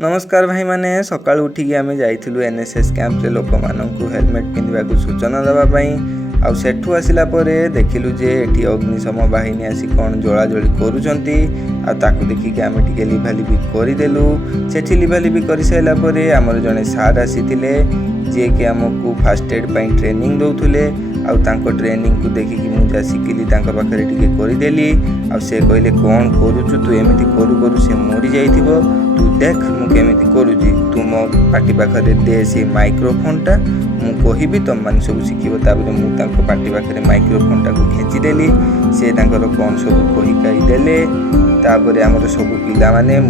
नमस्कार भाई मैंने सकाल उठिकी आम जाइलु एनएसएस कैंप लोक मानू हेलमेट पिंधा सूचना देवाई आठू आसला देखिलु जे एटी अग्निशम बाहिनी आसी कौन जलाजली करुँच देखिकी आम टे लिभालिभि करदेलु से लिभालिभि कर सारापर आमर जड़े सार आसी जी कि आमको फास्ट एड ट्रेनिंग दौले आउ ट्रेनिंग को देखिकी मुझे शिखिली पाखे टे करदेली से कहले कौन करुचु तू एमती करू करू से मरी जाइथिबो तू देख मुझे करुँची तू मो पार्टी पाखे दे से माइक्रोफोनटा मुझे तुम मैंने सब शिखर मुझे पार्टी पाखे माइक्रोफोनटा को खेचिदेली से कौन सब कहीदेले तापर आमर सब पिला माने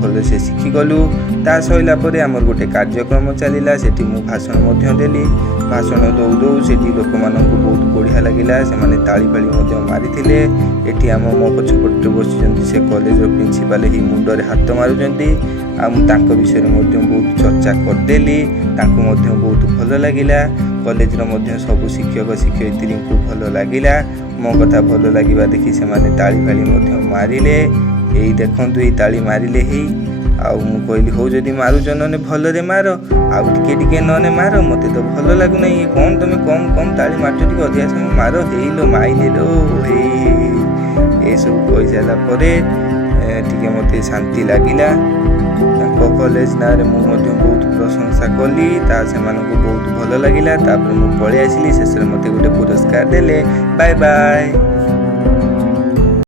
भल से शिखिगलु ता सैला आमर गोटे कार्यक्रम चलला से भाषण देली भाषण दौ दौ से लोक मानक बहुत बढ़िया लगिला से ताली फाली मारी एटी आम मो पछपटे बसी से कॉलेज प्रिंसिपल ही मुंडरे हाथ मारुंट आ विषय में बहुत चर्चा करदेली बहुत भल लगिला कॉलेज सब शिक्षक शिक्षयित्री को भल लगिला मो कथा भल लगे देखी से ताली फाली मारिले यही देखु ये ताली मारिले ही कहली हो जदि मारुच नने भलरे मार आउ टिके नने मार मत तो भल लगुना ये कौन तुम कम कम ताली मार टे अधिका समय मार हेलो माइले रो ये सब कही सारापर टे मत शांति लगिला कॉलेज ना बहुत प्रशंसा कली से बहुत भल लगिला मुझे पलि आसली शेष में मत गोटे पुरस्कार देले बाय बाय।